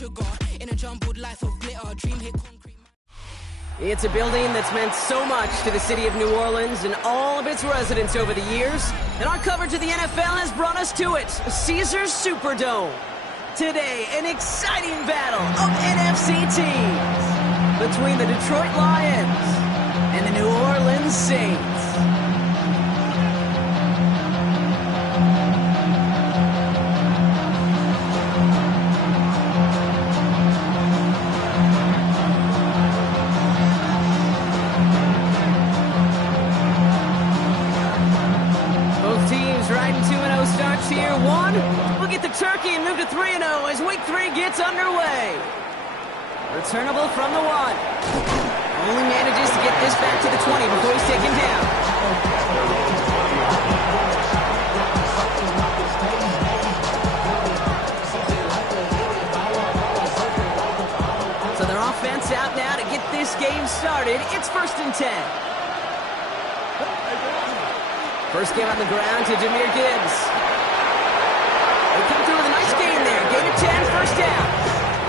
sugar in a jumbled life of glitter. Dream hit concrete. It's a building that's meant so much to the city of New Orleans and all of its residents over the years. And our coverage of the NFL has brought us to it, Caesars Superdome. Today, an exciting battle of NFC teams between the Detroit Lions and the New Orleans Saints. Riding 2-0 starts here. We'll get the turkey and move to 3-0 as week 3 gets underway. Returnable from the 1. Only manages to get this back to the 20 before he's taken down. So their offense out now to get this game started. It's 1st and 10. First game on the ground to Jahmyr Gibbs. They come through with a nice gain there. Gain of 10, first down.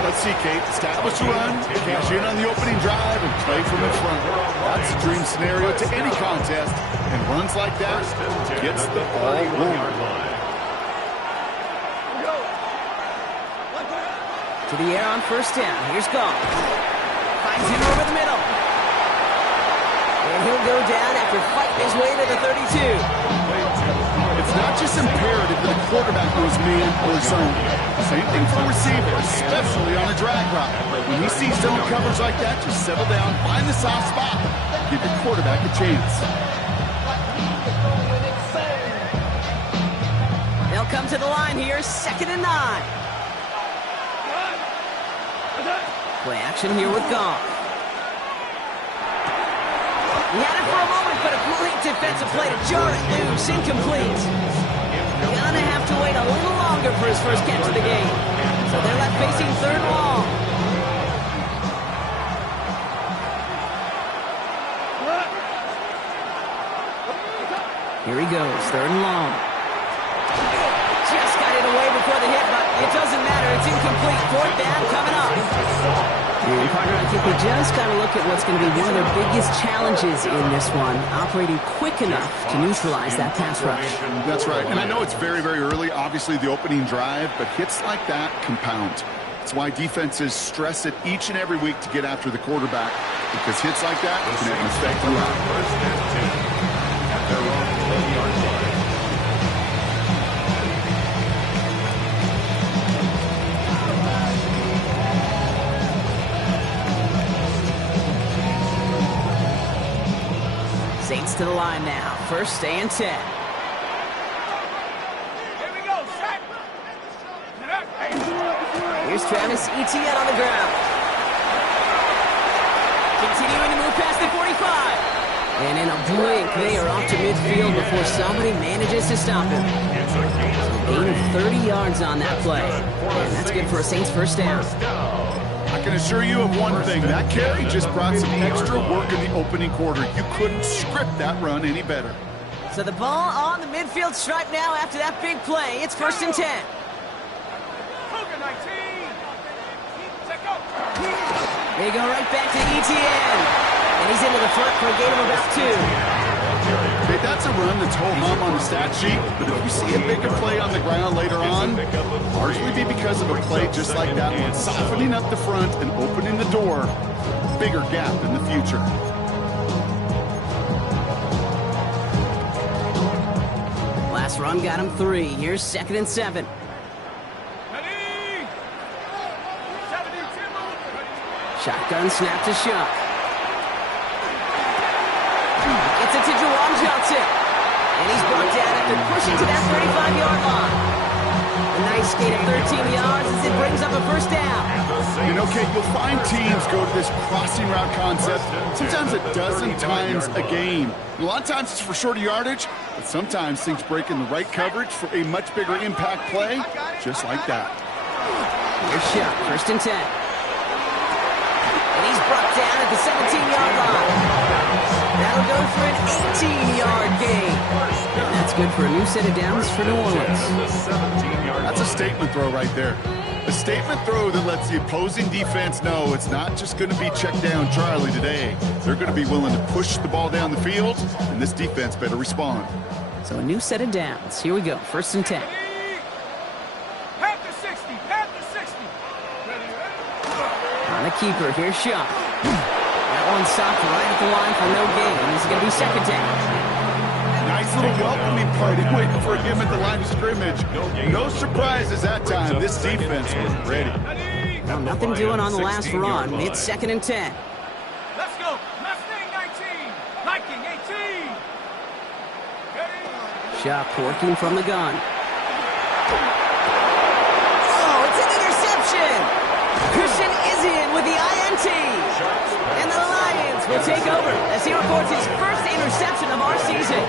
Let's see, Kate. Establish a run, cash in on the opening drive, and play from in front. That's a dream scenario to any contest. And runs like that gets the ball rolling. To the air on first down. Here's Goff. Finds him over the middle. And he'll go down after fighting his way to the 32. It's not just imperative that the quarterback goes man or zone. Same thing for the receiver, especially on a drag route. When he sees zone coverage like that, just settle down, find the soft spot, give your quarterback a chance. They'll come to the line here, 2nd and 9. Play action here with Goff. He had it for a moment, but a great defensive play to jar it loose. Incomplete. Gonna have to wait a little longer for his first catch of the game. So they're left facing 3rd and long. Here he goes, 3rd and long. Just got it away before the hit, but it doesn't matter. It's incomplete. 4th down coming up. And Carter, I think we just got to look at what's going to be one of their biggest challenges in this one, operating quick enough to neutralize that pass rush. That's right, and I know it's very, very early, obviously the opening drive, but hits like that compound. That's why defenses stress it each and every week to get after the quarterback, because hits like that can have an effect on that. Saints to the line now. 1st and 10. Here we go, Shaq. Here's Travis Etienne on the ground. Continuing to move past the 45. And in a blink, they are off to midfield before somebody manages to stop him. So gain of 30 yards on that play. And that's good for a Saints first down. I can assure you of one thing. That carry just brought some extra work in the opening quarter. You couldn't script that run any better. So the ball on the midfield stripe now after that big play. It's 1st and 10. They go right back to Etienne. And he's into the front for a gain of about 2. Okay, that's a run that's whole hum on the stat sheet, but if you see a bigger play on the ground later on, largely be because of a play just like that one, softening up the front and opening the door, bigger gap in the future. Last run got him 3. Here's 2nd and 7. Shotgun snap to Shough. Gets it to Juwan Johnson. And he's brought down after pushing to that 35-yard line. A nice skate of 13 yards as it brings up a first down. You know, Kate, you'll find teams go to this crossing route concept sometimes a dozen times a game. A lot of times it's for shorter yardage, but sometimes things break in the right coverage for a much bigger impact play, just like that. Here's Shough, 1st and 10. And he's brought down at the 17-yard line. That'll go for an 18-yard gain. And that's good for a new set of downs for New Orleans. That's a statement throw right there. A statement throw that lets the opposing defense know it's not just going to be check down Charlie today. They're going to be willing to push the ball down the field, and this defense better respond. So a new set of downs. Here we go. 1st and 10. Panther 60, Panther 60. On the keeper. Here's Shaw. That one stopped right at the line for no gain. This is going to be 2nd down. Nice little welcoming party waiting for him at the line of scrimmage. No surprises that time. This defense was ready. Well, nothing doing on the last run. It's 2nd and 10. Let's go. Mustang 19, Viking 18. Shaw working from the gun. Oh, it's an interception! Christian is in with the INT. And the Lions will take over as he records his first interception of our season.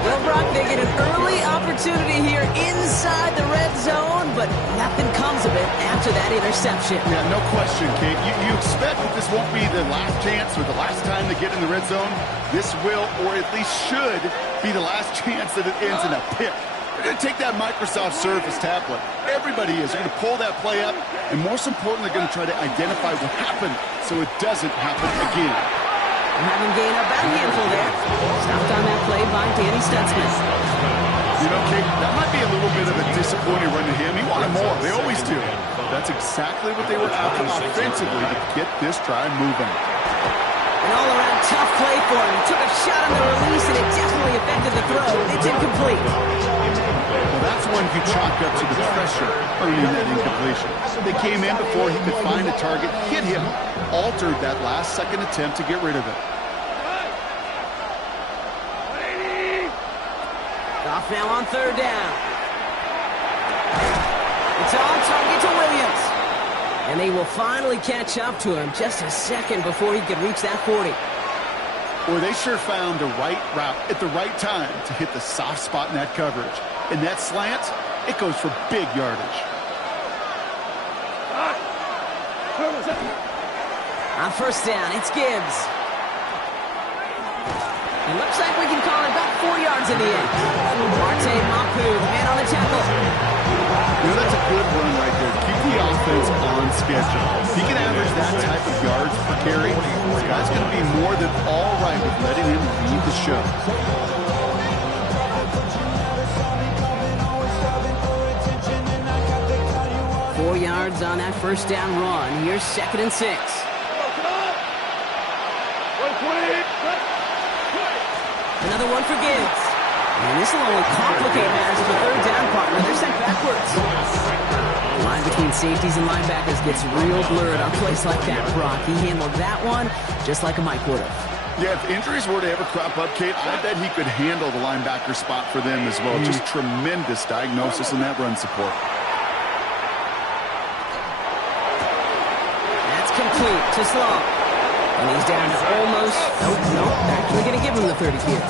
Well, Brock, they get an early opportunity here inside the red zone, but nothing comes of it after that interception. Yeah, no question, Kate. You expect that this won't be the last chance or the last time they get in the red zone. This will, or at least should, be the last chance that it ends in a pick. They're going to take that Microsoft Surface tablet. Everybody is. They're going to pull that play up, and most importantly, they're going to try to identify what happened so it doesn't happen again. Having gained about a handful there. Stopped on that play by Danny Stutzman. You know, Kate, that might be a little bit of a disappointing run to him. He wanted more. They always do. That's exactly what they were after offensively to get this drive moving. An all-around tough play for him. He took a shot on the release, and it definitely affected the throw. It's incomplete. Well, that's one you chalk up to the pressure earning that incompletion. They came in before he could find a target, hit him, altered that last-second attempt to get rid of it. Off now on 3rd down. It's on target to Williams. And they will finally catch up to him just a second before he could reach that 40. Boy, they sure found the right route at the right time to hit the soft spot in that coverage. And that slant, it goes for big yardage. On 1st down, it's Gibbs. It looks like we can call it about 4 yards in the end. Marte Mapu, the man on the tackle. You know, that's a good run right there. Keep the offense on schedule. If he can average that type of yards per carry, this guy's going to be more than all right with letting him lead the show. Four yards on that 1st down run. Here's 2nd and 6. Another one for Gibbs. And this will only complicate matters for 3rd down, partner. They're sent backwards. The line between safeties and linebackers gets real blurred on plays like that, Brock. He handled that one just like a Mike would have. Yeah, if injuries were to ever crop up, Kate, I bet he could handle the linebacker spot for them as well. Just tremendous diagnosis in that run support. That's complete to Sloan. And he's down to almost, nope, actually going to give him the 30 here.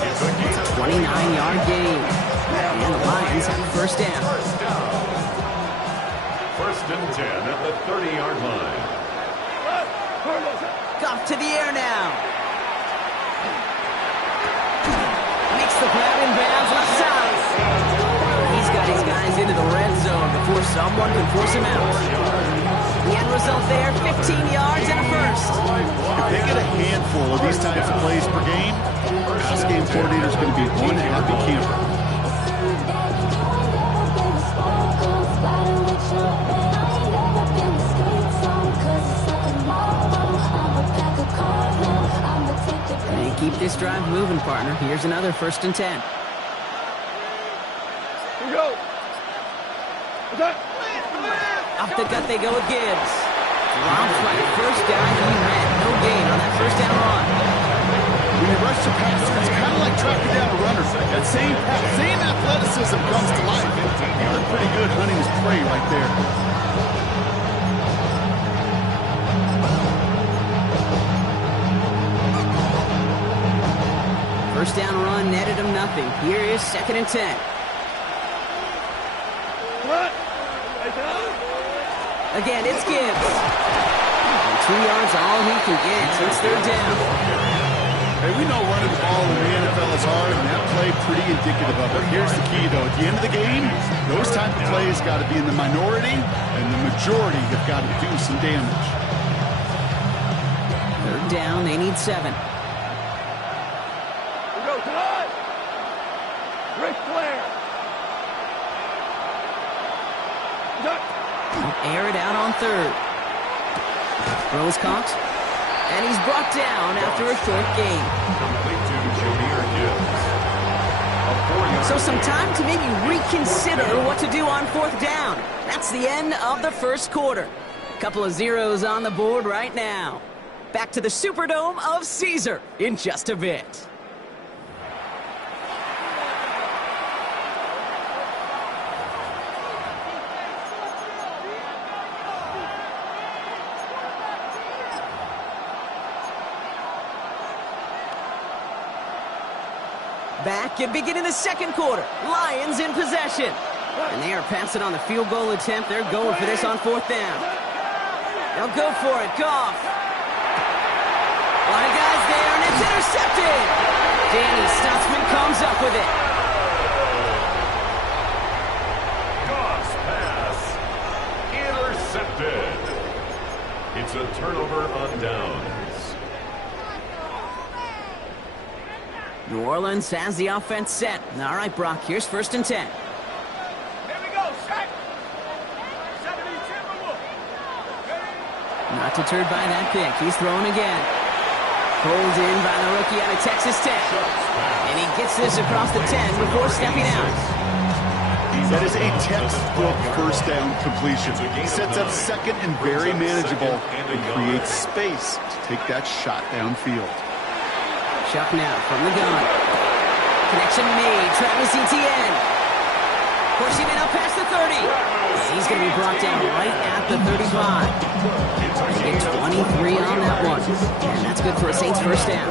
It's a 29-yard gain. And the Lions have 1st down. 1st and 10 at the 30-yard line. Goff to the air now. Makes the grab in bounds left side. He's got his guys into the red zone before someone can force him out. The end result there, 15 yards and a 1st. If they get a handful of these types of plays per game, pass game coordinator's going to be one happy camper. And keep this drive moving, partner. Here's another 1st and 10. Here we go. Off the gut they go with Gibbs. Drops by the 1st guy he met. No gain on that 1st down run. When you rush the passer, it's kind of like tracking down a runner. That same athleticism comes to life. He looked pretty good hunting his prey right there. First down run netted him nothing. Here is 2nd and 10. Again, it's Gibbs. And 2 yards all he can get since 3rd down. Hey, we know running the ball in the NFL is hard, and that play pretty indicative of it. Here's the key, though. At the end of the game, those type of plays got to be in the minority, and the majority have got to do some damage. Third down, they need 7. We go tonight. Ric Flair. Air it out on third. Throws caught. And he's brought down after a short gain. Complete to Jahmyr Gibbs. So some time to maybe reconsider what to do on 4th down. That's the end of the first quarter. Couple of zeros on the board right now. Back to the Superdome of Caesar in just a bit. Back and beginning the second quarter. Lions in possession. And they are passing on the field goal attempt. They're going for this on 4th down. They'll go for it. Goff. A lot of guys there, and it's intercepted. Danny Stutzman comes up with it. Goff's pass intercepted. It's a turnover on downs. New Orleans has the offense set. All right, Brock, here's 1st and 10. Here we go, set. 70 Timberwolf. Not deterred by that pick. He's throwing again. Pulled in by the rookie out of Texas Tech. And he gets this across the 10 before stepping out. That is a textbook first down completion. Sets up second and very manageable and creates space to take that shot downfield. Chuck now from the gun. Connection made. Travis Etienne. Pushing it up past the 30. And he's going to be brought down right at the 35. They get 23 on that one. And that's good for a Saints first down.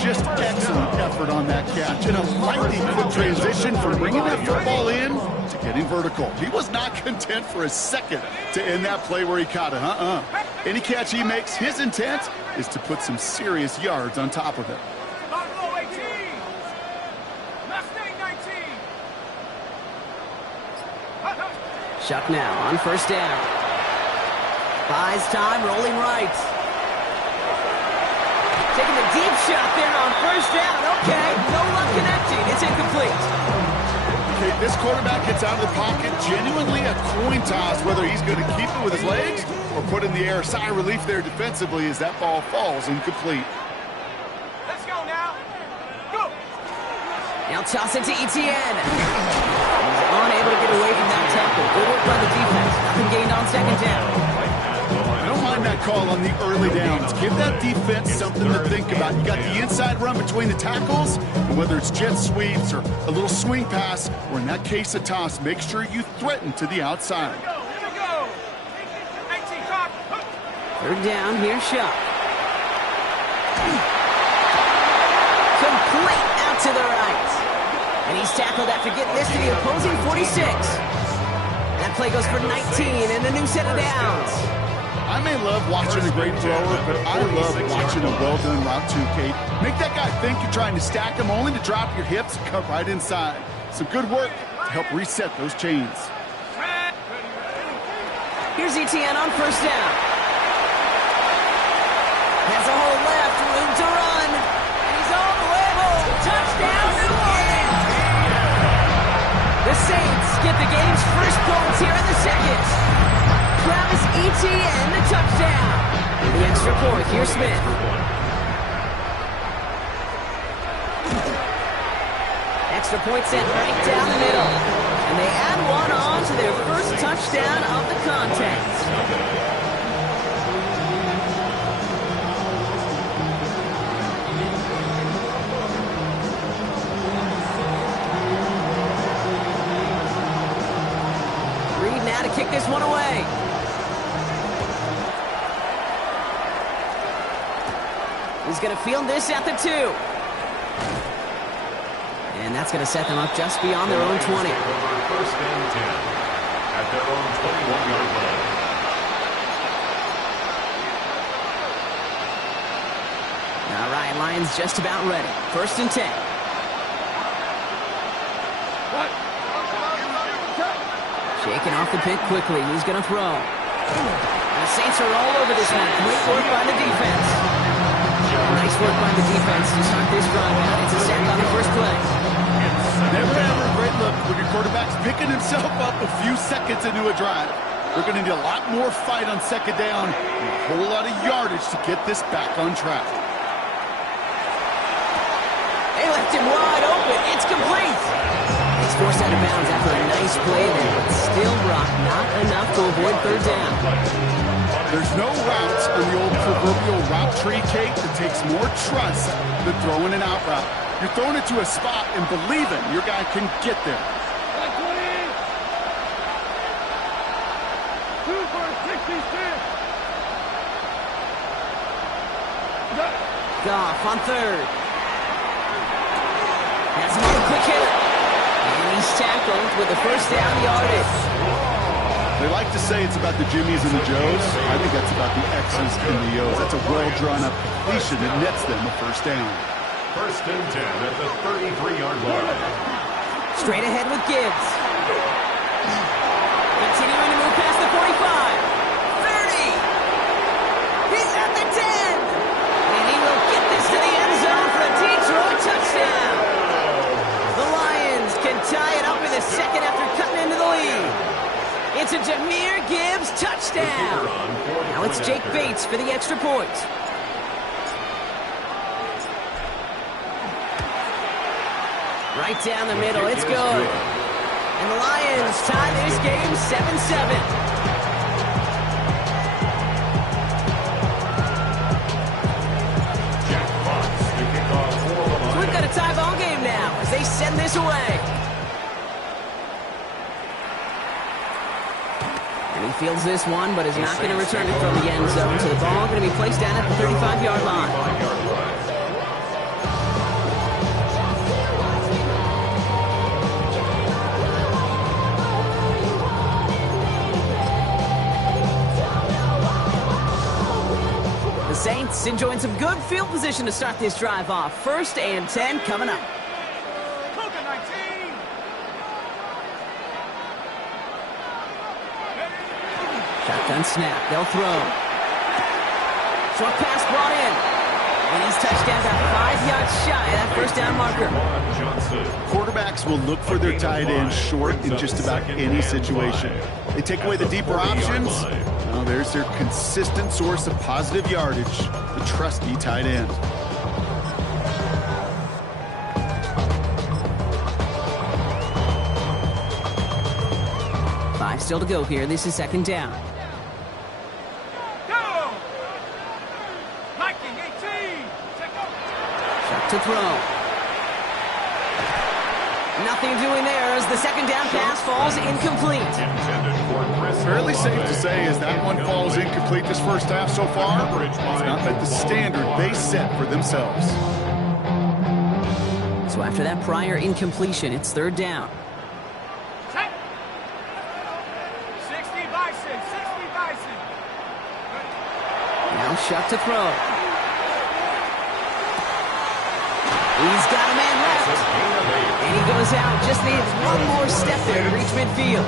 Just excellent effort on that catch. And a lightning quick transition from bringing that football in to getting vertical. He was not content for a second to end that play where he caught it. Any catch he makes, his intent is to put some serious yards on top of it. Buffalo 18. Mustang 19. Chuck now on 1st down. Buys time, rolling right. Taking the deep shot there on 1st down. Okay, no luck connecting. It's incomplete. Okay, this quarterback gets out of the pocket, genuinely a coin toss, whether he's going to keep it with his legs or put in the air. Sigh of relief there defensively as that ball falls incomplete. Let's go now. Go. Now toss it to Etienne. He's unable to get away from that tackle. Good work by the defense. Nothing gained on 2nd down. I don't mind that call on the early downs. Give that defense something to think about. You got the inside run between the tackles, and whether it's jet sweeps or a little swing pass, or in that case a toss, make sure you threaten to the outside. Here we go. 18 cop. 3rd down, here's Chuck. Complete out to the right. And he's tackled after getting this to the opposing 46. That play goes for 19 and a new set of downs. I may love watching a great thrower, but I love watching a well-done route too, Kate. Make that guy think you're trying to stack him only to drop your hips and cut right inside. Some good work to help reset those chains. Here's Etienne on 1st down. Has a hole left, room to run. And he's all the way home. Touchdown, New Orleans! The Saints get the game's first points here in the second. Travis Etienne, the touchdown. And the extra point, here's Smith. Extra point sent right down the middle. And they add one on to their first touchdown of the contest. Reed now to kick this one away. He's going to field this at the 2. And that's going to set them up just beyond their own 20. 1st and 10 at their own 21-yard line. All right, Lions just about ready. 1st and 10. Shaking off the pick quickly. He's going to throw. And the Saints are all over this one. Great work by the defense. Nice work by the defense to start this drive out. It's a sack on the first play. Never ever a great look when your quarterback's picking himself up a few seconds into a drive. We're going to need a lot more fight on 2nd down and a whole lot of yardage to get this back on track. They left him wide open. It's complete. He's forced out of bounds after a nice play there, but still, Brock, not enough to avoid 3rd down. There's no route on the old proverbial route tree, Kate, that takes more trust than throwing an out route. You're throwing it to a spot and believing your guy can get there. Goff on 3rd. Has him on a quick hitter. And he's tackled with the 1st down yardage. They like to say it's about the Jimmies and the Joes. I think that's about the X's and the O's. That's a well-drawn-up completion that nets them a 1st down. 1st and 10 at the 33-yard line. Straight ahead with Gibbs. Continuing to move past the 45. 30. He's at the 10. And he will get this to the end zone for a Detroit touchdown. The Lions can tie it up in the 2nd after cutting into the lead. It's a Jahmyr Gibbs touchdown. Now it's Jake Bates for the extra point. Right down the middle, it's good. And the Lions tie this game 7-7. So we've got a tie ball game now as they send this away. And he fields this one, but is not going to return it from the end zone. So the ball going to be placed down at the 35-yard line. Saints enjoying some good field position to start this drive off. 1st and 10 coming up. Cougar 19. Shotgun snap. They'll throw. Short pass brought in. And he's touchdown about 5 yards shy of that 1st down marker. Quarterbacks will look for their tight end short in just about any situation. They take away the deeper options. Well, there's their consistent source of positive yardage, the trusty tight end. Five still to go here. This is 2nd down. Go! Liking 18. Take over. Shot to throw. Nothing doing there as the 2nd down pass falls incomplete. Fairly safe to say as that one falls incomplete this 1st half so far, it's not met the standard they set for themselves. So after that prior incompletion, it's 3rd down. Check. 60 Bison. 60 Bison. Now shot to throw. He's got a man left. And he goes out. Just needs one more step there to reach midfield.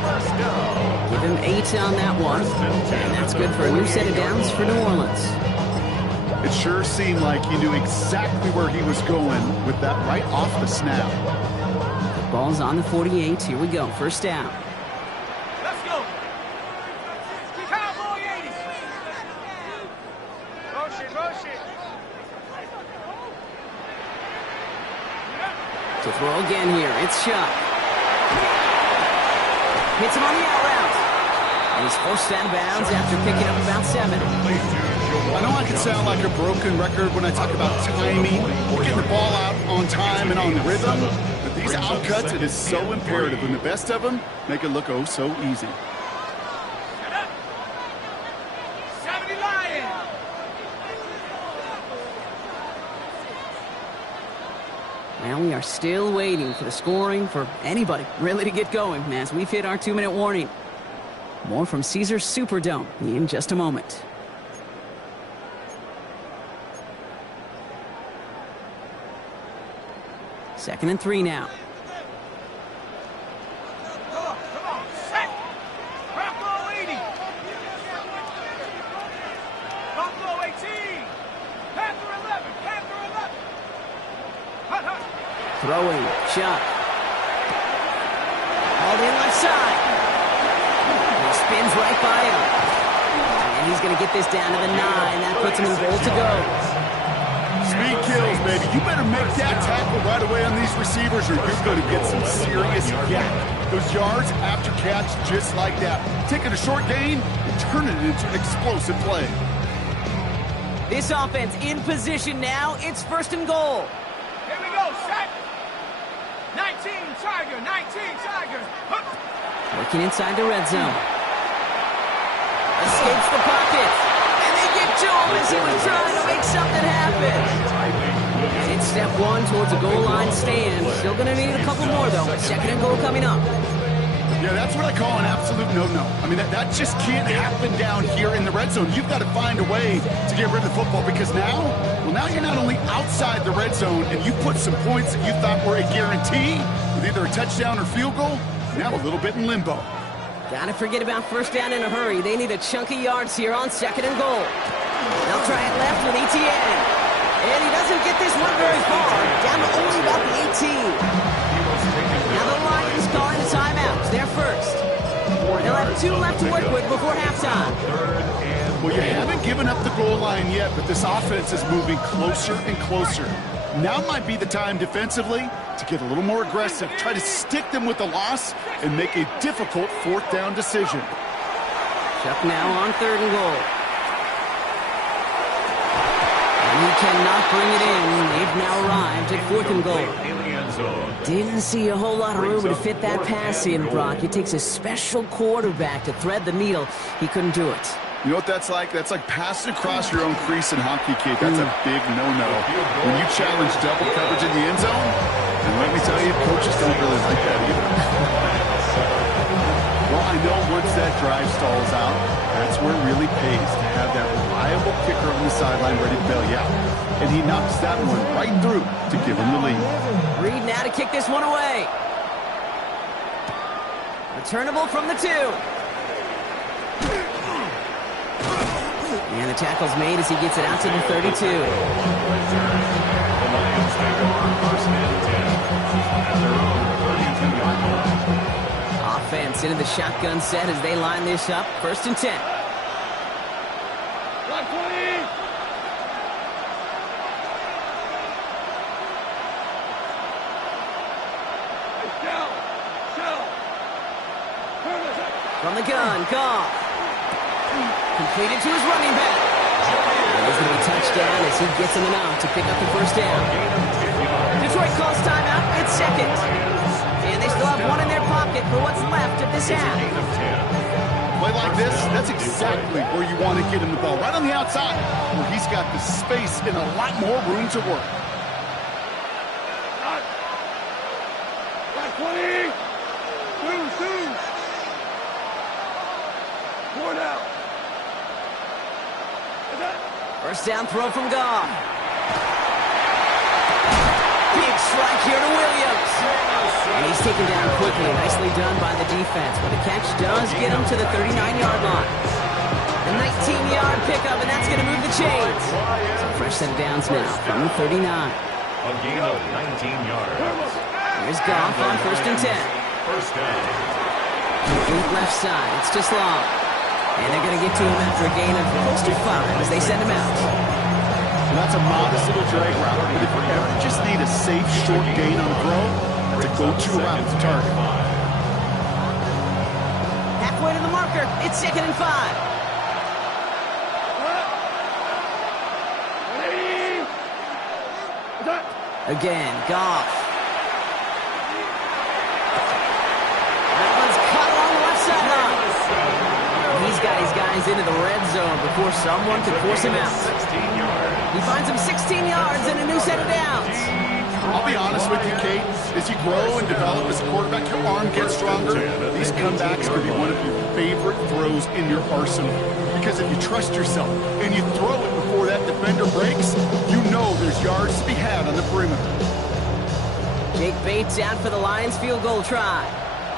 Give him 8 on that one. And that's good for a new set of downs for New Orleans. It sure seemed like he knew exactly where he was going with that right off the snap. Ball's on the 48. Here we go. 1st down. Let's go. Cowboy 80. Rush it. To throw again here. It's Shuck. Hits him on the out route. And he's forced out of bounds after picking up about 7. I know I can sound like a broken record when I talk about timing, getting the ball out on time and on rhythm, but these outcuts, it is so imperative, and the best of them make it look oh so easy. 70 Lions. Now we are still waiting for the scoring for anybody really to get going as we've hit our 2-minute warning. More from Caesars Superdome in just a moment. 2nd and 3 now. Come on, set. Buffalo 80. Buffalo 18. Panther 11. Panther 11. Hut, hut. Throwing, Chuck. Hauled in left side. He spins right by him. And he's going to get this down to the 9. That puts him in goal to go. Speed kills, baby. You better make that tackle right away on these receivers or you're going to get some serious yak. Those yards after catch just like that. Taking a short gain and turning it into an explosive play. This offense in position now. It's 1st and goal. Here we go, set. 19 Tiger, 19 Tiger. Hup. Working inside the red zone. Escapes the pocket. And they get to him as he was trying to make something happen. And it's step 1 towards a goal line stand. Still going to need a couple more, though. 2nd and goal coming up. Yeah, that's what I call an absolute no-no. I mean, that just can't happen down here in the red zone. You've got to find a way to get rid of the football because now you're not only outside the red zone and you put some points that you thought were a guarantee with either a touchdown or field goal, now a little bit in limbo. Gotta forget about 1st down in a hurry. They need a chunk of yards here on 2nd and goal. They'll try it left with Etienne. And he doesn't get this one very far. Down to only about the 18. Now the Lions calling a timeout. They're first. They'll have 2 left to work with before halftime. Well, you haven't given up the goal line yet, but this offense is moving closer and closer. Now might be the time defensively to get a little more aggressive, try to stick them with the loss, and make a difficult 4th down decision. Chuck now on 3rd and goal. And he cannot bring it in. They've now arrived at 4th and goal. Didn't see a whole lot of room to fit that pass in, Brock. It takes a special quarterback to thread the needle. He couldn't do it. You know what that's like? That's like passing across your own crease in hockey, kid. That's a big no-no. When you challenge double coverage in the end zone, and let me tell you, coaches don't really like that either. Well, I know once that drive stalls out, that's where it really pays to have that reliable kicker on the sideline ready to bail you out. And he knocks that one right through to give him the lead. Reed now to kick this one away. Returnable from the 2. And the tackle's made as he gets it out to the 32. The Lions take over 1st and 10 at their own 32-yard line. Offense into the shotgun set as they line this up. 1st and 10. From the gun, Goff. Completed to his running back. And he's going to be touchdown as he gets him enough to pick up the 1st down. Detroit calls timeout. It's 2nd. And they still have 1 in their pocket for what's left of this half. Play like this, that's exactly where you want to get him the ball. Right on the outside, where he's got the space and a lot more room to work. First down throw from Goff. Big strike here to Williams. And he's taken down quickly. Nicely done by the defense. But the catch does get him to the 39-yard line. A 19-yard pickup, and that's going to move the chains. So fresh set of downs now from the 39. A gain of 19 yards. Here's Goff on 1st and 10. 1st down. Deep left side. It's just long. And they're going to get to him after a gain of close to 5 as they send him out. And that's a modest little drag route, but if you ever just need a safe, short gain on a throw, that's a go-to route to target. Halfway to the marker. It's 2nd and 5. Again, Goff. That one's cut along the left sideline. He's got his guys into the red zone before someone could force him out. He finds him 16 yards and a new set of downs. I'll be honest with you, Kate. As you grow and develop as a quarterback, your arm gets stronger. These comebacks could be one of your favorite throws in your arsenal. Because if you trust yourself and you throw it before that defender breaks, you know there's yards to be had on the perimeter. Jake Bates out for the Lions field goal try.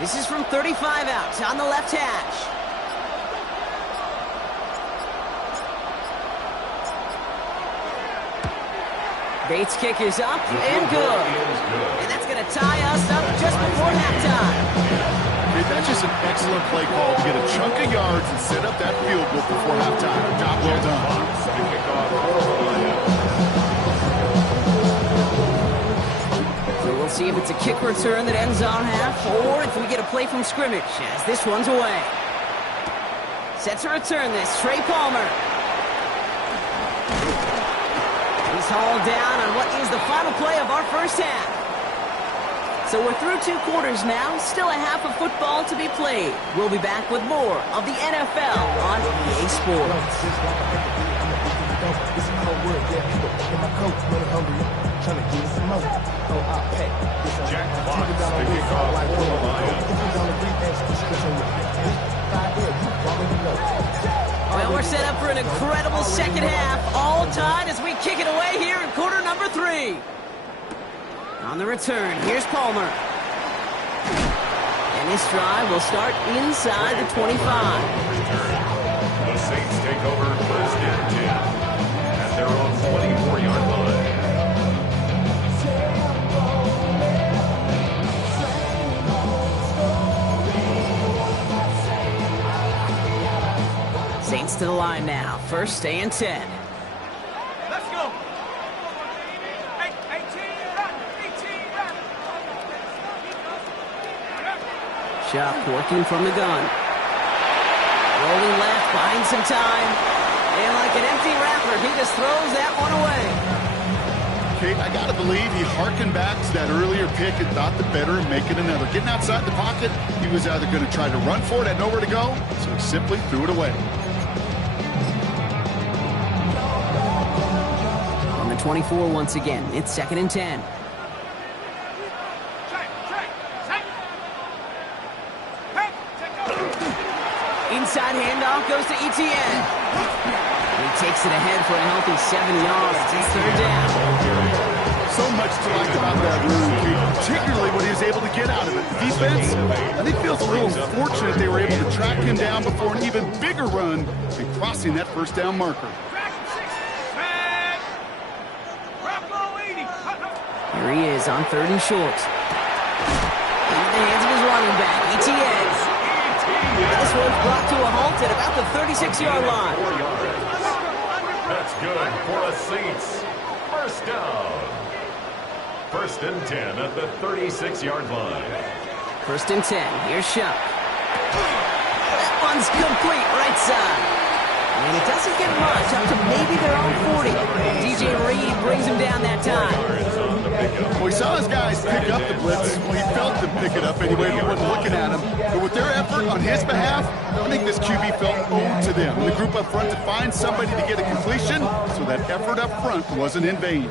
This is from 35 out on the left hash. Bates' kick is up and good. And that's going to tie us up just before halftime. Hey, that's just an excellent play call to get a chunk of yards and set up that field goal before halftime. Job well done. So we'll see if it's a kick return that ends on half or if we get a play from scrimmage as this one's away. Set to return this, Trey Palmer. He's hauled down on what is the final play of our first half. So we're through 2 quarters now, still a half of football to be played. We'll be back with more of the NFL on EA Sports. Jack Fox, the kickoff for the Lions. Well, we're set up for an incredible second half, all tied as we kick it away here in quarter number 3. On the return, here's Palmer. And this drive will start inside the 25. The Saints take over first and 10 at their own 24-yard line. Saints to the line now, first and 10. Let's go. 18, run. Shuck working from the gun. Rolling left, buying some time. And like an empty wrapper, he just throws that one away. Kate, I got to believe he harkened back to that earlier pick and thought the better and make it another. Getting outside the pocket, he was either going to try to run for it, had nowhere to go, so he simply threw it away. On the 24 once again, it's second and 10. Inside handoff goes to Etienne. He takes it ahead for a healthy 7 yards. It's third down. So much to like about that run, particularly what he was able to get out of it. Defense, I think feels a little fortunate they were able to track him down before an even bigger run and crossing that first down marker. Here he is on third and short. Into the hands of his running back, Etienne. This one's brought to a halt at about the 36-yard line. That's good for a Saints first down. First and 10 at the 36-yard line. First and 10. Here's Shuck. That one's complete right side. And it doesn't get much, up to maybe their own 40. DJ Reed brings him down that time. Well, he saw his guys pick up the blitz. Well, he felt them pick it up anyway. He wasn't looking at him. But with their effort on his behalf, I think this QB felt owed to them. The group up front to find somebody to get a completion, so that effort up front wasn't in vain.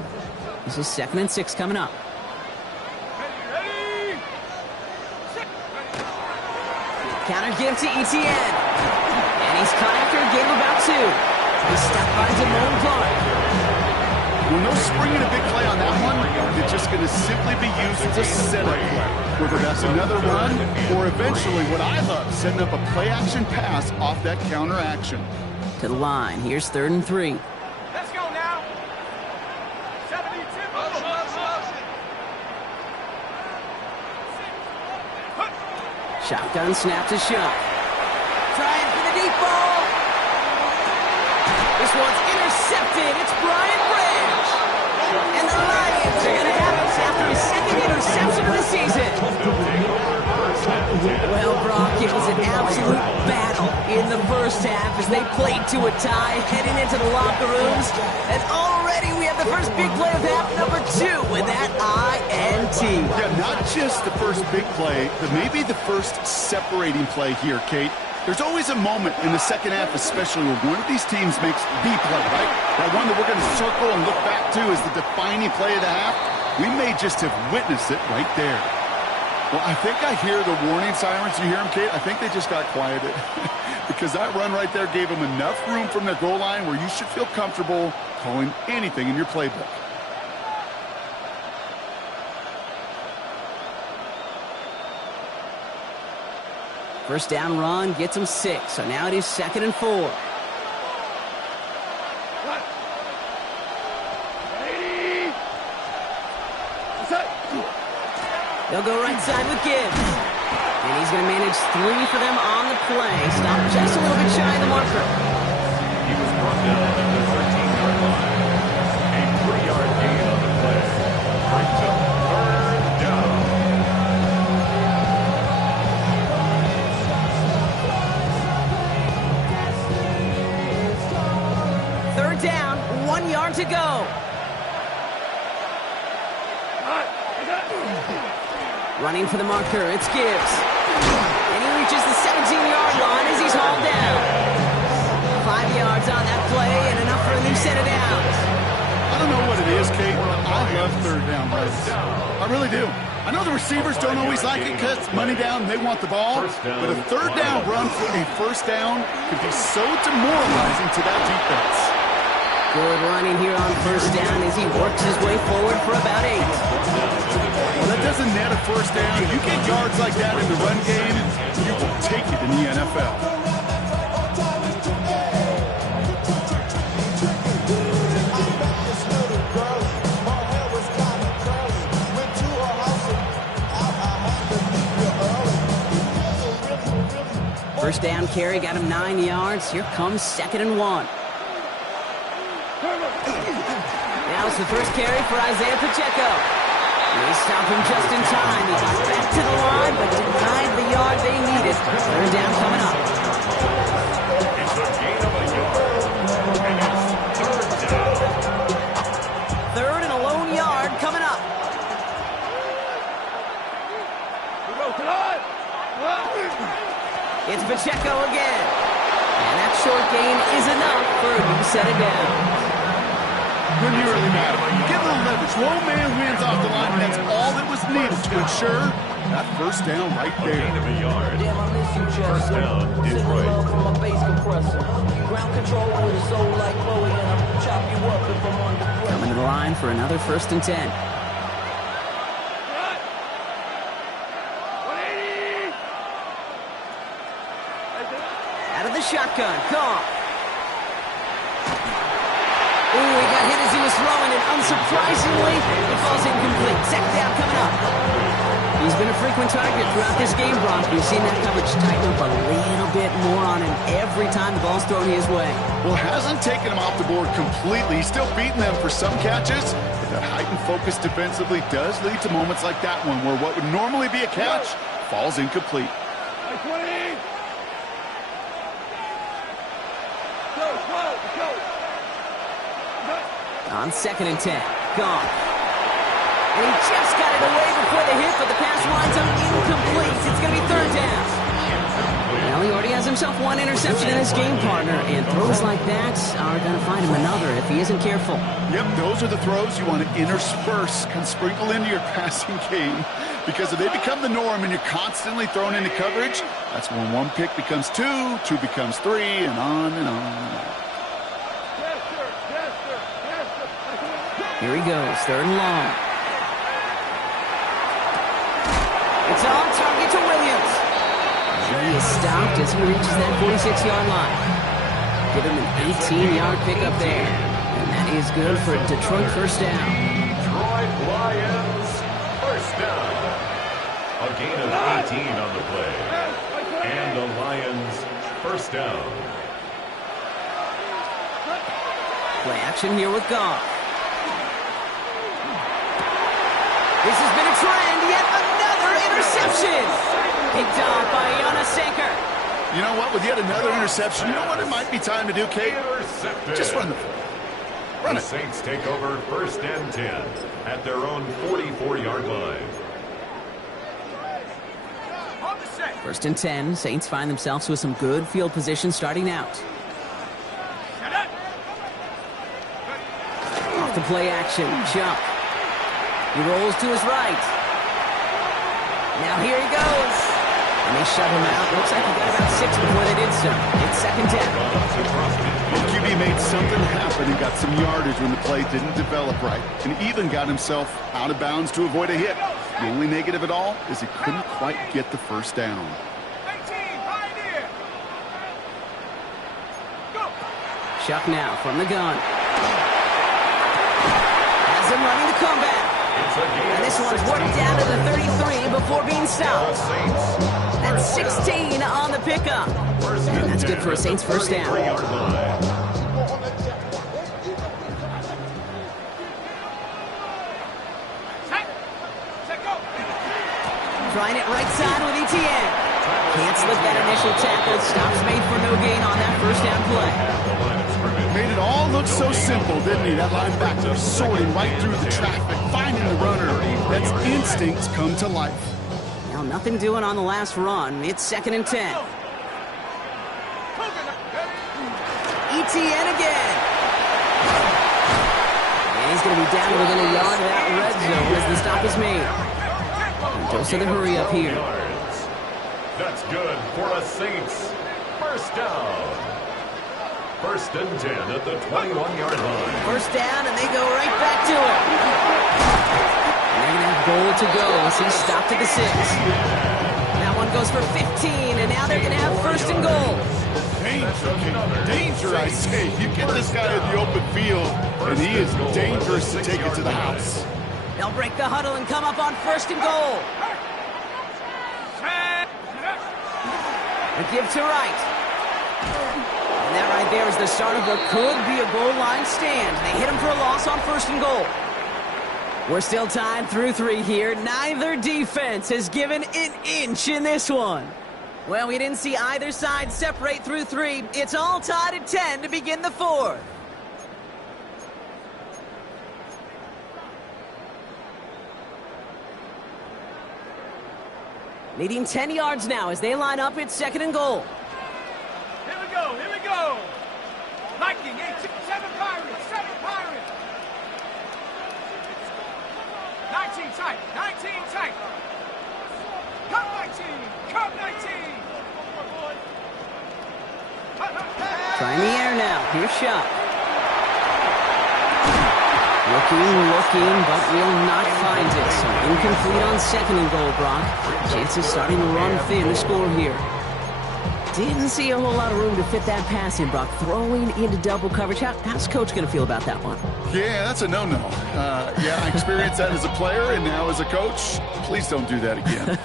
This is second and 6 coming up. Counter give to Etienne. And he's caught after a gain of about 2. He's stopped by Damone Clark. When no springing a big play on that one, it's just going to simply be used as a setup play. Whether that's another run or eventually what I love, setting up a play-action pass off that counter action. To the line. Here's third and 3. Let's go now. 72. Shotgun snap to Shuck. Trying for the deep ball. This one's intercepted. It's Brian Branch. And the Lions are going to have us after his second interception of the season. Well, Brock, it was an absolute battle in the first half as they played to a tie heading into the locker rooms. And already we have the first big play of half number 2 with that INT. Yeah, not just the first big play, but maybe the first separating play here, Kate. There's always a moment in the second half, especially when one of these teams makes the play, right? That one that we're going to circle and look back to as the defining play of the half. We may just have witnessed it right there. Well, I think I hear the warning sirens. You hear them, Kate? I think they just got quieted because that run right there gave them enough room from their goal line where you should feel comfortable calling anything in your playbook. First down run gets him 6, so now it is 2nd and 4. They'll go right side with Gibbs. And he's going to manage 3 for them on the play. Stop just a little bit shy of the marker. He was brought down at the 13-yard line. A 3-yard gain on the play. Brings up 3rd down. Third down, 1 yard to go. Running for the marker, it's Gibbs. And he reaches the 17-yard line as he's hauled down. 5 yards on that play and enough for a new set of downs. I don't know what it is, Kate, but I love third down runs. I really do. I know the receivers don't always like it because it's money down and they want the ball, but a third down run for a first down can be so demoralizing to that defense. Good running here on first down as he works his way forward for about 8. Well, that doesn't net a first down. You get yards like that in the run game, you will take it in the NFL. First down carry got him 9 yards. Here comes 2nd and 1. Now it's the first carry for Isaiah Pacheco. They stop him just in time. He got back to the line, but denied the yard they needed. Third down coming up. It's a gain of a yard. And it's 3rd down. Third and a lone yard coming up. It's Pacheco again. And that short gain is enough for a new set of downs. When you really matter, give them leverage. One man wins off the line, and that's all that was needed to ensure that first down right A there. gain of a yard. First down, Detroit. Coming to the line for another 1st and 10. Out of the shotgun, Goff. Ooh, he got hit as he was throwing, and unsurprisingly, it falls incomplete. 2nd down coming up. He's been a frequent target throughout this game, Brock. We've seen that coverage tighten up a little bit more on him every time the ball's thrown his way. Well, hasn't taken him off the board completely. He's still beating them for some catches, but that heightened focus defensively does lead to moments like that one, where what would normally be a catch falls incomplete. On 2nd and 10, Goff. And he just got it away before the hit, but the pass winds up incomplete. It's going to be 3rd down. Well, he already has himself 1 interception in his game, partner, and throws like that are going to find him another if he isn't careful. Yep, those are the throws you want to intersperse and sprinkle into your passing game, because if they become the norm and you're constantly thrown into coverage, that's when 1 pick becomes 2, 2 becomes 3, and on and on and on. Here he goes, 3rd and long. It's on target to Williams. And he is stopped as he reaches that 46-yard line. Give him an 18-yard pickup there. And that is good for a Detroit first down. Detroit Lions, first down. A gain of 18 on the play. And the Lions, first down. Play action here with Goff. This has been a trend, yet another interception. Picked off by Jonas Sanker. You know what? With yet another interception, you know what it might be time to do, Kate? Intercepted. Just run the ball. Run The it. Saints take over 1st and 10 at their own 44-yard line. 1st and 10, Saints find themselves with some good field position starting out. Off the play action, jump. He rolls to his right. Now here he goes. And they shut him out. Looks like he got about 6 before they did so. It's 2nd down. The QB made something happen and got some yardage when the play didn't develop right, and even got himself out of bounds to avoid a hit. The only negative at all is he couldn't quite get the first down. Chuck now from the gun. Has him running the comeback. And this one's worked down to the 33 before being stopped. That's 16 on the pickup. And that's good for a Saints first down. Trying it right side with Etienne. Can't slip that initial tackle. Stops made for no gain on that first down play. Made it all look so simple, didn't he? That linebacker sorting right through the traffic, finding the runner. That's instincts come to life. Now nothing doing on the last run. It's 2nd and 10. Etienne again. And he's going to be down within a yard of that red zone as the stop is made. Goes to the hurry up here. That's good for a Saints first down. 1st and 10 at the 21-yard line. First down, and they go right back to it. And they're going to have goal to go as he's stopped at the 6. That one goes for 15, and now they're going to have 1st and goal. Danger, I say. You get this guy in the open field, and he is dangerous to take it to the house. They'll break the huddle and come up on 1st and goal. A give to right. And that right there is the start of what could be a goal line stand. They hit him for a loss on 1st and goal. We're still tied through 3 here. Neither defense has given an inch in this one. Well, we didn't see either side separate through 3. It's all tied at 10 to begin the 4th. Needing 10 yards now as they line up at 2nd and goal. Here we go, here we go. Lightning, 8, 7 Pirates, 7 Pirates. 19 tight, 19 tight. Cut 19, cut 19. Trying the air now. Here's Shuck. Looking, but will not find it. So incomplete on 2nd and goal, Brock. Chances starting to run thin to score here. Didn't see a whole lot of room to fit that pass in, Brock. Throwing into double coverage. How's Coach going to feel about that one? Yeah, that's a no-no. Yeah, I experienced that as a player and now as a coach. Please don't do that again.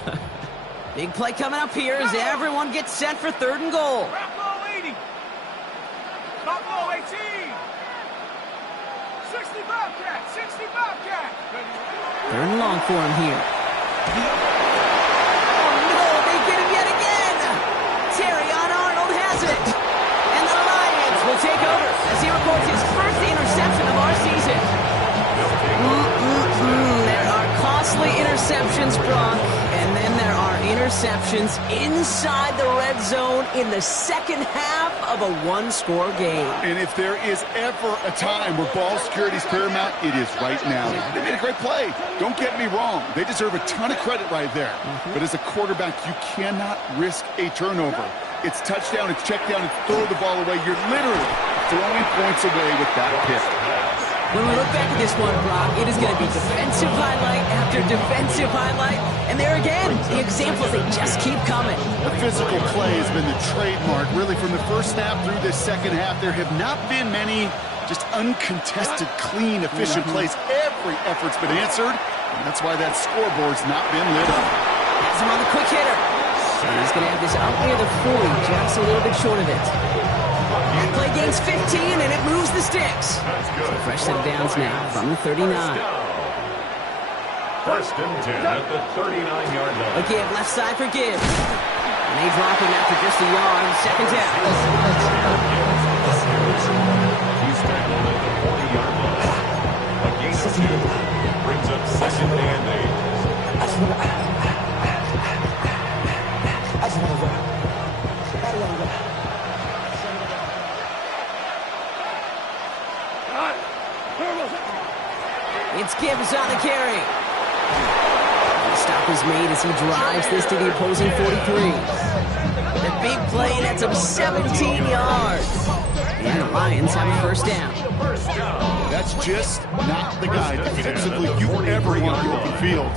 Big play coming up here as everyone gets set for 3rd and goal. Buffalo 80. Buffalo 18. 60 Bobcat, 60 Bobcat. 3rd and long for him here. Oh no, they get him yet again. Terrion Arnold has it. And the Lions will take over as he records his first interception of our season. There are costly interceptions, Brock. And then there are interceptions inside the red zone in the 2nd half of a 1-score game. And if there is ever a time where ball security is paramount, it is right now. They made a great play. Don't get me wrong. They deserve a ton of credit right there. But as a quarterback, you cannot risk a turnover. It's touchdown, it's check down, it's throw the ball away. You're literally throwing points away with that pick. When we look back at this one, Brock, it is going to be defensive highlight after defensive highlight. And there again, the examples, they just keep coming. The physical play has been the trademark. Really, from the first snap through this 2nd half, there have not been many just uncontested, clean, efficient plays. Every effort's been answered, and that's why that scoreboard's not been lit up. Has him on the quick hitter. And he's going to have this out near the 40, just a little bit short of it. Play gains 15, and it moves the sticks. So fresh set of downs now from the 39. 1st and 10 at the 39-yard line. A give, left side for Gibbs. And they drop him after just a yard. 2nd down. He's tackled at the 40-yard line. A gain of 2 brings up 2nd and 8. It's Gibbs on the carry. The stop is made as he drives this to the opposing 43. The big play, that's him 17 yards. And the Lions have a 1st down. That's just not the guy defensively you ever want in the open field.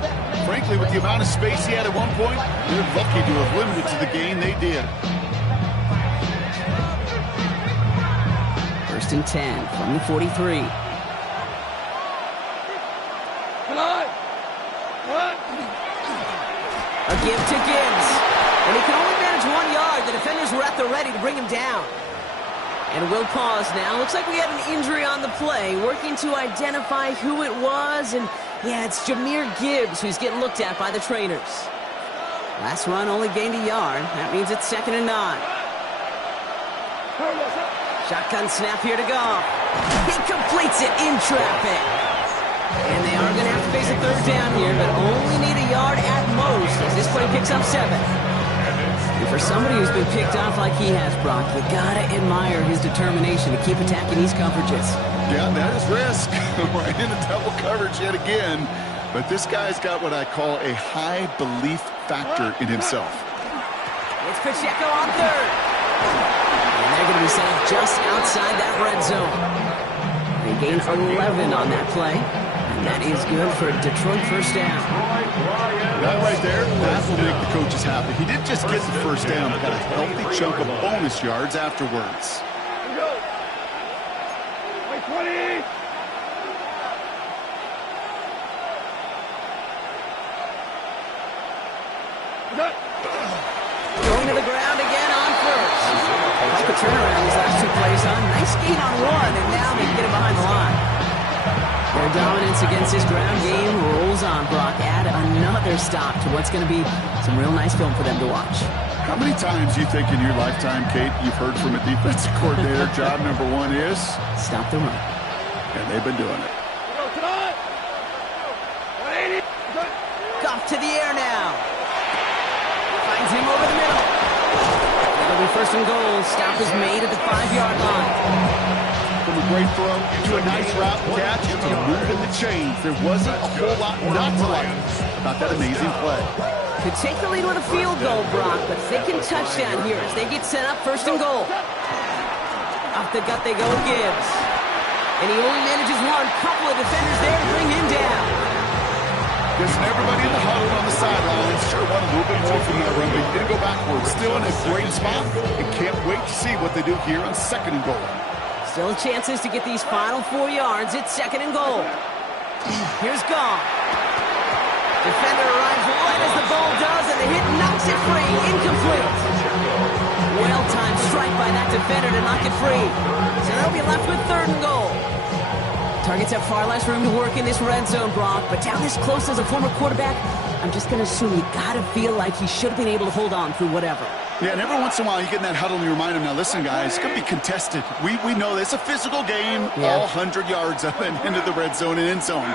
Frankly, with the amount of space he had at one point, they're lucky to have limited to the gain they did. 1st first and 10 from the 43. A give to Gibbs. And he can only manage 1 yard. The defenders were at the ready to bring him down. And we'll pause now. Looks like we had an injury on the play. Working to identify who it was. And yeah, it's Jahmyr Gibbs who's getting looked at by the trainers. Last run only gained a yard. That means it's 2nd and 9. Shotgun snap here to Goff. He completes it in traffic. And they are going to have to face a 3rd down here, but only need a yard at most as this play picks up 7. And for somebody who's been picked off like he has, Brock, you got to admire his determination to keep attacking these coverages. Yeah, that is risk. We're in a double coverage yet again. But this guy's got what I call a high belief factor in himself. It's Pacheco on 3rd. And they're going to be set up just outside that red zone. They gained 11 on that play. And that is good for a Detroit first down. That right there, that will make the coaches happy. He didn't just get the first down, but got a healthy chunk of bonus yards afterwards. Going to the ground again on 1st. Like a turnaround these last 2 plays, huh? Nice gain on 1, and now they get it behind the line. Their dominance against this ground game rolls on, Brock. Add another stop to what's going to be some real nice film for them to watch. How many times do you think in your lifetime, Kate, you've heard from a defensive coordinator, job number 1 is? Stop the run. And they've been doing it. Goff to the air now. Finds him over the middle. It'll be 1st and goal. Stop is made at the 5-yard line. From a great throw to a nice route catch to moving the chains. There wasn't a whole lot not to like about that amazing play. Could take the lead with a field goal, Brock, but thinking touchdown here as they get set up 1st and goal. Off the gut they go, Gibbs. And he only manages 1. Couple of defenders there to bring him down. Guessing everybody in the huddle on the sidelines sure want a little bit more from that run, but he didn't go backwards. Still in a great spot and can't wait to see what they do here on 2nd and goal. Still chances to get these final 4 yards. It's 2nd and goal. Here's Goff. Defender arrives right as the ball does, and the hit knocks it free. Incomplete. Well-timed strike by that defender to knock it free. So they'll be left with 3rd and goal. Targets have far less room to work in this red zone, Brock, but down this close as a former quarterback, I'm just going to assume you got to feel like he should have been able to hold on through whatever. Yeah, and every once in a while you get in that huddle and you remind him, now listen, guys, it's going to be contested. We know this. It's a physical game, all 100 yards up and into the red zone and end zone.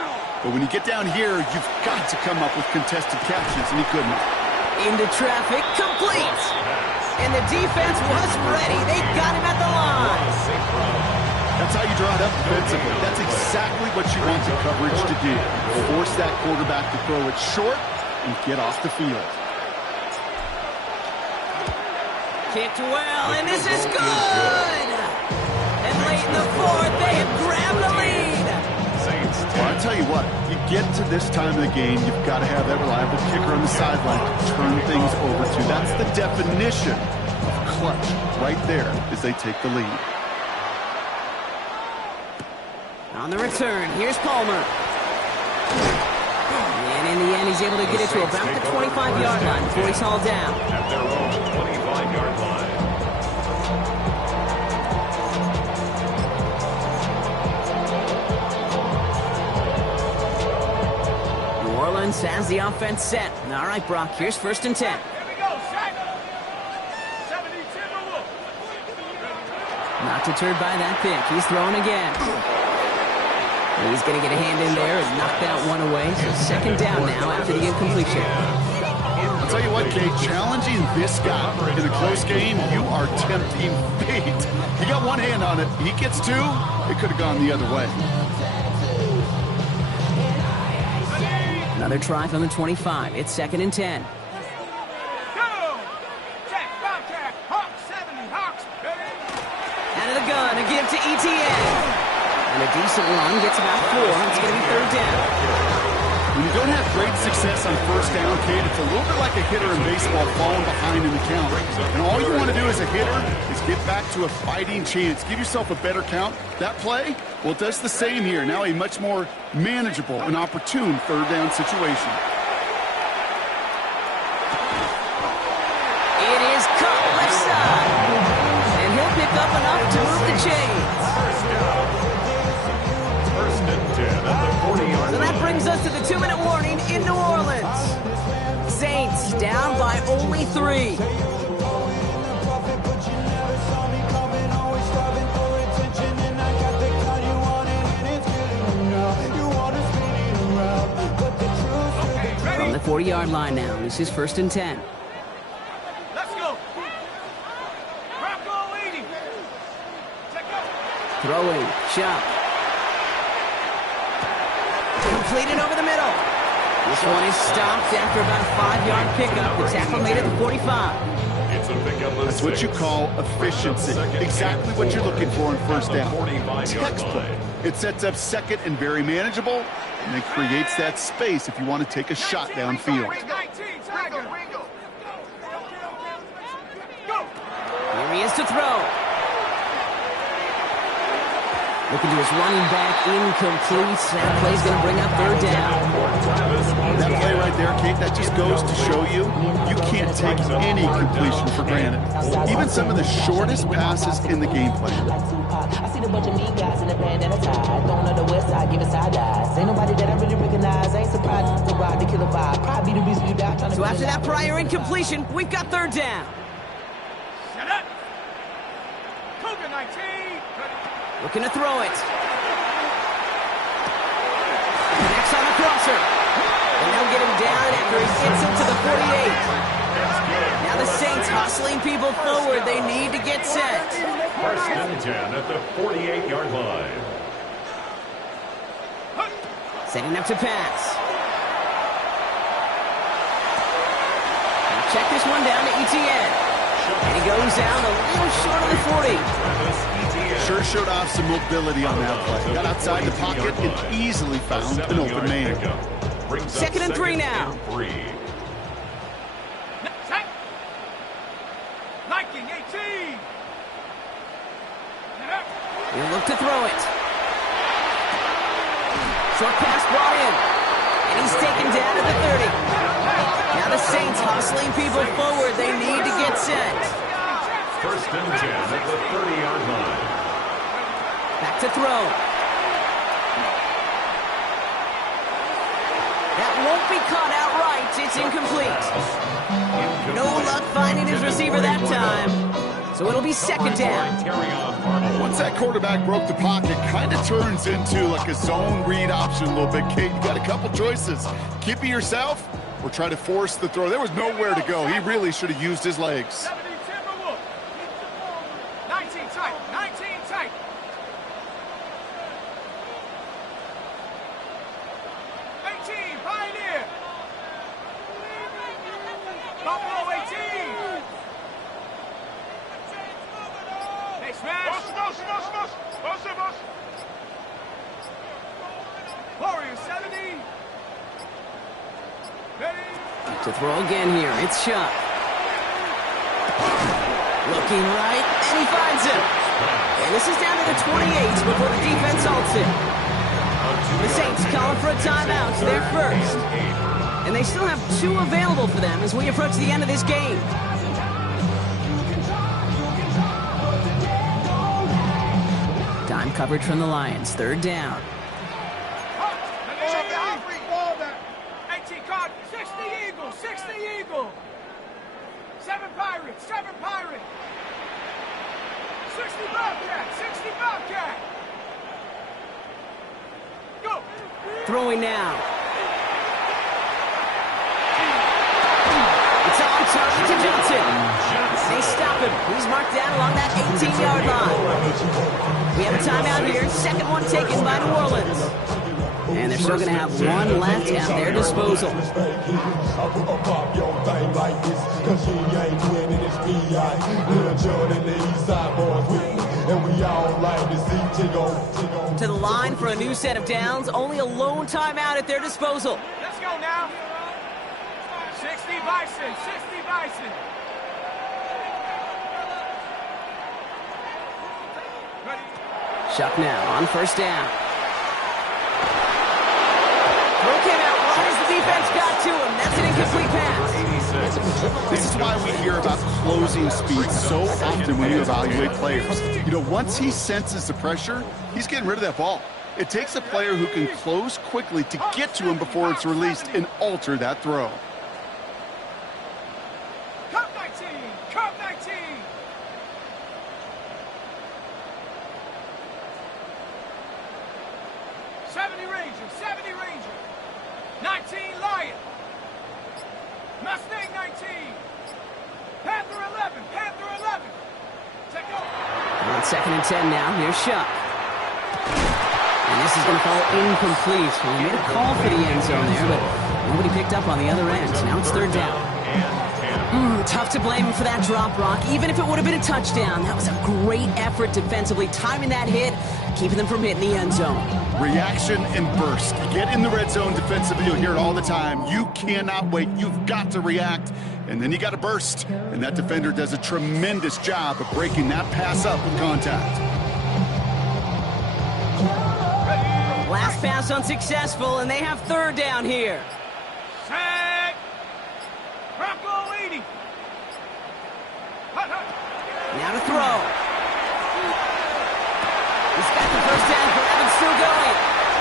But when you get down here, you've got to come up with contested catches, and he couldn't. Into traffic, complete! And the defense was ready. They got him at the line. That's how you draw it up defensively. That's exactly what you want the coverage to do. Force that quarterback to throw it short and get off the field. Kicked well, and this is good! And late in the 4th, they have grabbed the lead! Well, I tell you what, you get to this time of the game, you've got to have that reliable kicker on the sideline to turn things over to. That's the definition of clutch right there as they take the lead. On the return, here's Palmer. And in the end, he's able to get it to about the 25-yard line before he's hauled down. At their own 25-yard line. New Orleans has the offense set. All right, Brock, here's 1st and 10. Here we go, set. 70 Timberwolves. Not deterred by that pick. He's throwing again. He's going to get a hand in there and knock that one away. So 2nd down now after the incompletion. I'll tell you what, Kate, challenging this guy in a close game, you are tempting fate. He got one hand on it. He gets 2. It could have gone the other way. Another try from the 25. It's 2nd and 10. Go! Check, Bobcat, Hawks 70, Hawks, baby. Out of the gun, a give to ETN. And a decent run gets about 4. It's going to be 3rd down. When you don't have great success on first down, Kate, it's a little bit like a hitter in baseball falling behind in the count. And all you want to do as a hitter is get back to a fighting chance. Give yourself a better count. That play, well, it does the same here. Now a much more manageable and opportune third down situation. It is caught left side. And he'll pick up enough to move the chains. First and 10 at the 40-yard So that brings us to the 2-minute warning in New Orleans. Saints down by only 3. From the 40-yard line now, this is 1st and 10. Let's go. Bronco leading. Check out. Throwing, shot. Completed over the middle. This one is stopped after about a 5-yard pickup. The tackle made it to 45. It's a pickup of That's what you 6. call efficiency. Exactly what you're looking for in first down. 45-yard Textbook. line. It sets up second and very manageable, and it creates that space if you want to take a shot downfield. 19, Tiger. Go. Here he is to throw. Looking to his running back, incomplete. That play's going to bring up 3rd down. That play right there, Kate, that just goes to show you can't take any completion for granted. Even some of the shortest passes in the game plan. I see the bunch of mean guys in the band and a tie. Don't know the west side, give it side eyes. Ain't nobody that I really recognize. Ain't surprised to ride the killer vibe. Probably the reason you die trying to. So after that prior incompletion, we've got 3rd down. Shut up. Cougar 19. Looking to throw it. Connects on the crosser. And they'll get him down after he gets into the 48. Now the Saints hustling people forward. They need to get set. First and 10 at the 48-yard line. Setting up to pass. Now check this one down to Etienne. And he goes down a little short of the 40. Sure showed off some mobility on that play. Got outside the pocket and easily found an open man. 2nd and 3 now. Liking 18. He'll look to throw it. Short pass brought in. And he's taken down at the 30. Now the Saints hustling people forward. They need to get set. First and 10 at the 30-yard line. Back to throw. That won't be caught outright. It's incomplete. No luck finding his receiver that time. So it'll be 2nd down. Once that quarterback broke the pocket, kind of turns into like a zone read option a little bit. Kate, you got a couple choices. Keep it yourself or try to force the throw. There was nowhere to go. He really should have used his legs. 70 Timberwolf. 19 tight. 19 tight. 18 Pioneer. Buffalo 18. Hey, smash. Warriors 70. Ready. To throw again here. It's shot. Looking right, and he finds him. And this is down to the 28 before the defense halts him. The Saints calling for a timeout. They're first. And they still have 2 available for them as we approach the end of this game. Time coverage from the Lions. 3rd down. 18 card. 60 Eagle. 60 Eagle. 7 Pirates. 7 Pirates. 60 Bobcat. 60 Bobcat. Go. Throwing now. It's on target to Johnson. They stop him. He's marked down along that 18-yard line. We have a timeout here. 2nd one taken by New Orleans. And they're still going to have 1 left at their disposal. and we all like to see jiggle. To the line for a new set of downs, only a lone timeout at their disposal. Let's go now. 60 Bison, 60 Bison. Shuck now on first down. Throw came out right as the defense got to him. That's an incomplete pass. This is why we hear about closing speed so often when you evaluate players. You know, once he senses the pressure, he's getting rid of that ball. It takes a player who can close quickly to get to him before it's released and alter that throw. Cup 19, Cup 19. Ranger, 70 Ranger. 19 Lion. Mustang 19. Panther 11, Panther 11. Take over. On second and 10 now, here's Shuck. And this is going to fall incomplete. Well, he made a call for the end zone there, but nobody picked up on the other end. Now it's third down. Tough to blame him for that drop, Brock. Even if it would have been a touchdown, that was a great effort defensively, timing that hit, keeping them from hitting the end zone. Reaction and burst. You get in the red zone defensively, you'll hear it all the time. You cannot wait. You've got to react, and then you got to burst. And that defender does a tremendous job of breaking that pass up with contact. Last pass unsuccessful, and they have third down here. Set. Bronco 80. Now to throw. He's got the first down, Gravin's still going.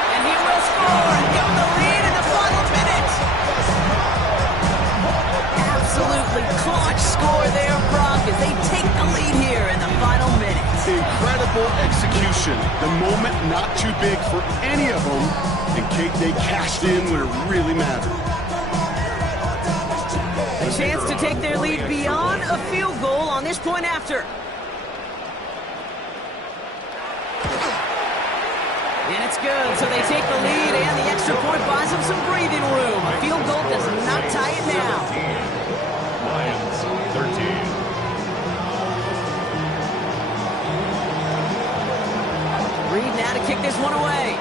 And he will score and give him the lead in the final minute. Absolutely clutch score there, Brock, as they take the lead here in the final minute. Incredible execution. The moment not too big for any of them. And Kate, they cashed in when it really mattered. A chance to take their lead beyond a field goal on this point after. And it's good, so they take the lead, and the extra point buys them some breathing room. A field goal does not tie it now. Lions 13. Reed now to kick this one away.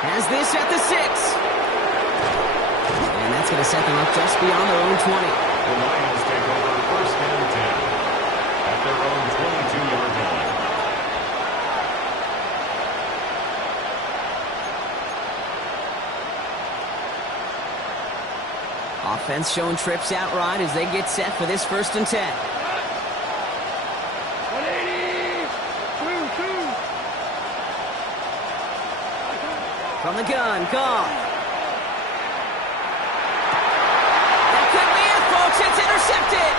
Has this at the 6. And that's going to set them up just beyond their own 20. The Lions take over first and 10 at their own 22-yard line. Offense showing trips out right as they get set for this first and 10. 180. 2-2. From the gun, Goff. That could be it, folks. It's intercepted.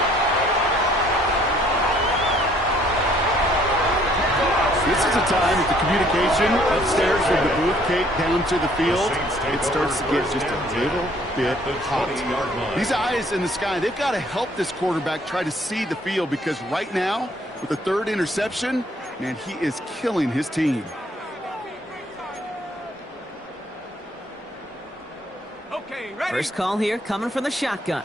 This is a time that the communication upstairs from the booth, Kate, down to the field, it starts to get just a little bit hot. These eyes in the sky, they've got to help this quarterback try to see the field, because right now, with the third interception, man, he is killing his team. Okay, ready? First call here coming from the shotgun.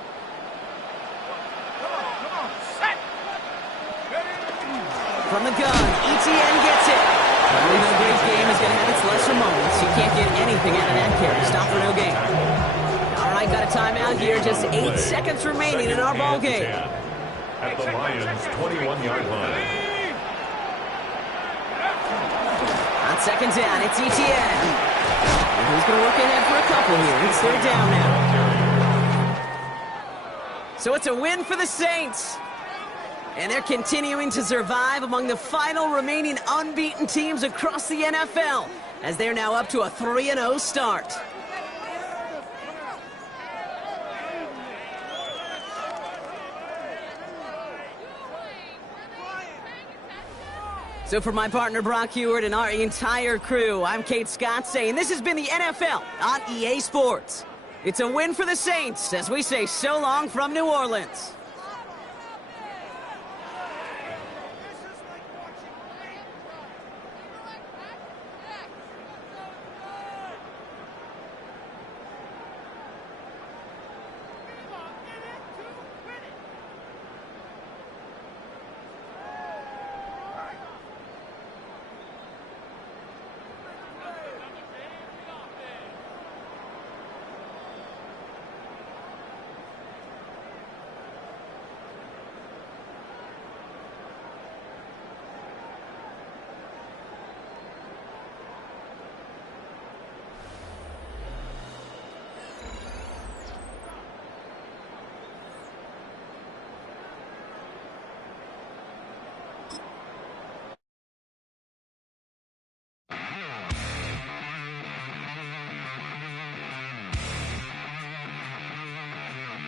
Come on, set. Ready? From the gun, ETN gets it. Well, even a great game is going to have its lesser moments. You can't get anything out of that carry. Stop for no gain. All right, got a timeout here. Just 8 seconds remaining in our ball game. At the Lions' 21-yard line. On second down, it's ETN. And he's going to look ahead for a couple here. It's third down now. So it's a win for the Saints. And they're continuing to survive among the final remaining unbeaten teams across the NFL, as they're now up to a 3-0 start. So for my partner Brock Huard and our entire crew, I'm Kate Scott saying this has been the NFL on EA Sports. It's a win for the Saints as we say so long from New Orleans.